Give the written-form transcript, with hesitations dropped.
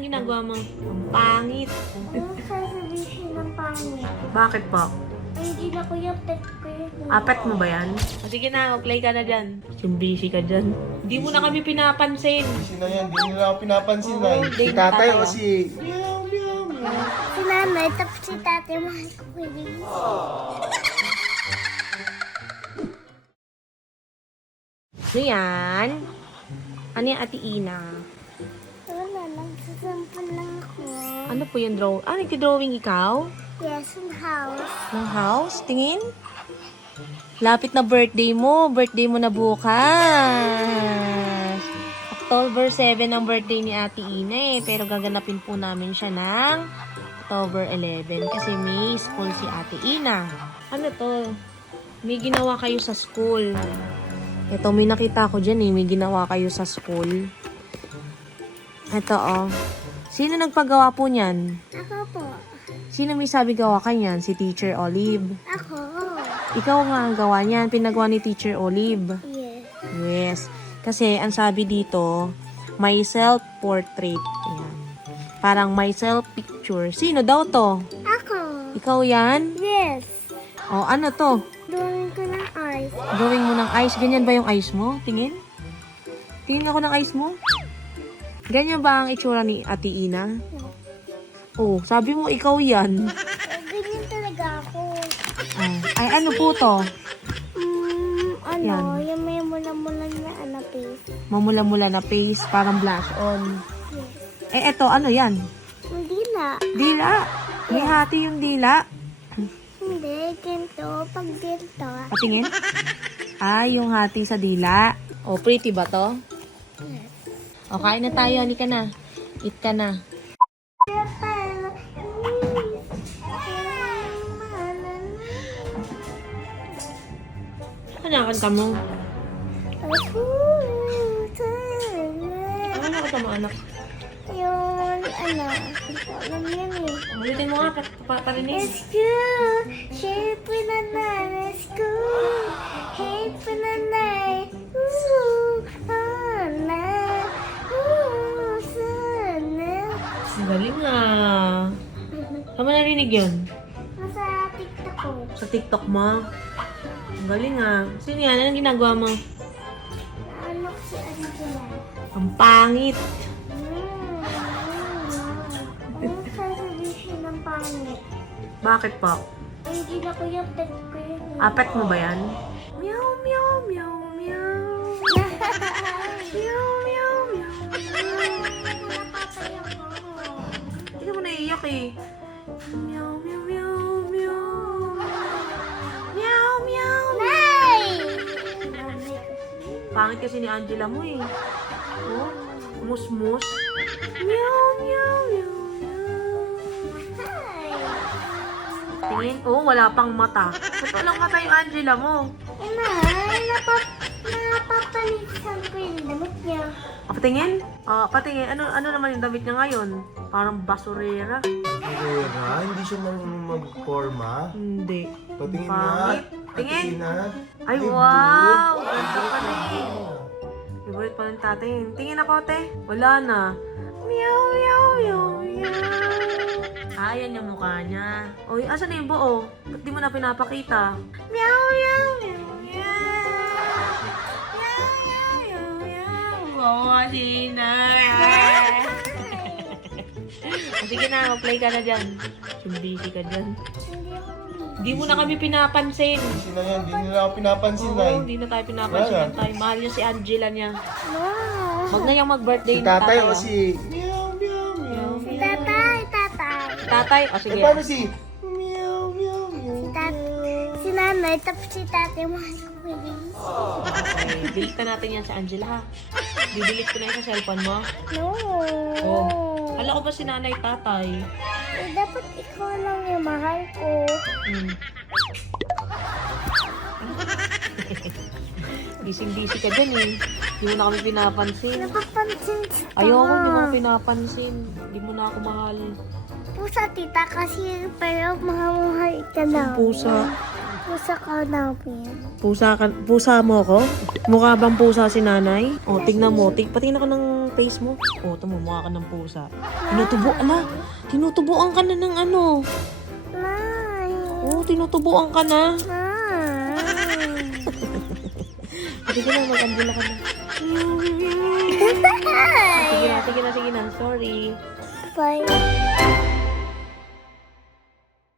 anong ginagawa mo? Ang pangit. Ano sasabihin siya ng pangit? Bakit po? Ay, hindi na ko yung pet ko yun. Apet mo ba yan? O, sige na, play ka na dyan. Busy ka dyan. Hindi mo na kami pinapansin. Sino yan? Hindi nila ako pinapansin Oo, na eh. hindi Si tatay tatay, o si... Meow, meow, meow. Si nanay, tapos si tatay, mahal ko rin. Ano yan? Ano yung Ate Ina? Wala, nagsasampan lang ako. Ano po yung draw? Ah, nagti-drawing ikaw? Yes, yung house. Ng house? Tingin? Lapit na birthday mo. Birthday mo na bukas. October 7 ang birthday ni Ate Ina eh. Pero gaganapin po namin siya ng October 11. Kasi may school si Ate Ina. Ano to? May ginawa kayo sa school. Ito, may nakita ko dyan eh. May ginawa kayo sa school. Ito oh. Sino nagpagawa po niyan? Ako po. Sino may sabi gawa ka niyan? Si Teacher Olive. Ako. Ikaw nga ang gawa niyan. Pinagawa ni Teacher Olive. Yes. Yes. Kasi, ang sabi dito, my self-portrait. Ayan. Parang my self-picture. Sino daw to? Ako. Ikaw yan? Yes. O, ano to? Drawing ko ng eyes. Drawing mo ng eyes. Ganyan ba yung eyes mo? Tingin? Tingin ako ng eyes mo? Ganyan ba ang itsura ni Ate Ina? Oh, sabi mo ikaw yan. Ganyan talaga ako. Ay, ano po to? Ano, Yan. yung may mula-mula na face. Mamula-mula na face, parang blush on. Yes. Eh, eto, ano yan? Hindi na. Dila. May hati yung dila. Hindi, ganito. Pag ganito. Patingin? Yung hati sa dila. Oh, pretty ba to? Yes. O, kain na tayo. Halika na. Eat ka na. Ano nakakanta mo? Ano nakakanta mo, anak? Yung, ano, alam yan eh. Ulitin mo nga, parinig. Let's go, shape banana, let's go, hate banana, ooh, sana, sana. Ang galing ah. Saan mo narinig yun? Nasa TikTok ko. Sa TikTok mo? Ang galing ah. Sino yan? Anong ginagawa mo? Ano si Angela? Ang pangit. Ano sasabihin siya ng pangit? Bakit po? Ay, hindi na ko yung pet ko yun. Apet mo ba yan? Meow, meow, meow, meow. Meow, meow, meow, meow. Napapay ako. Hindi ka mo naiiyak eh. Meow, meow, meow, meow. Meow, meow. Nay! Pangit kasi ni Angela mo eh. Oh, mus-mus. Meow, meow, meow, meow. Tingin, oh, wala pang mata. Ba't walang mata yung Angela mo? Nay, napapalitan ko yung damit niya. Patingin? Patingin. Ano naman yung damit niya ngayon? Parang basurera. Rera, hindi siya marunong mag-forma. Hindi. Patingin na. Pangit. Tingin. Tingin na. Ay, wow! Ganda pa na eh. Favorite pa ng tatay. Tingin ako, te. Wala na. Meow, meow, meow, meow. Ayan yung mukha niya. Uy, asan na yung buo? Ba't di mo na pinapakita? Meow, meow, meow, meow. Meow, meow, meow, meow. Oo, Sina. Sige na, mag-play ka na dyan. Busy ka dyan. Hindi ako Di mo na kami pinapansin. Sino yan? Hindi nila ako pinapansin na Oo, eh. hindi na tayo pinapansin Wala. ng tayo. Mahal niya si Angela niya. No. Wag na yung mag-birthday Si ni tatay o ah. si... Meow, meow, meow. Si tatay, tatay. Tatay? O Eh, sige. paano si... Meow, meow, meow. Si nanay, tapos si tatay, mahal ko rin. Okay, delete na natin yan sa Angela ha. Didelete ko na yung sa cellphone mo. No. Oh. Alam ko ba si nanay tatay? Eh, dapat ikaw lang yung mahal ko. Hmm. Busy-busy ka dyan eh. Hindi mo na kami pinapansin. Napapansin si Ayoko, hindi mo ako pinapansin. Hindi mo na ako mahal. Pusa, tita, kasi pero mahal ka na. Pusa. Pusa ka namin. Pusa mo ako? Mukha bang pusa si nanay? O, tingnan mo. Patingin ako ng face mo. Oh, tamo, mukha ka ng pusa. Tinutubuan ka na ng ano. Nay. Oh, tinutubuan ka na. Sige na, mag-andula ka na. Sige na. Sorry. Bye.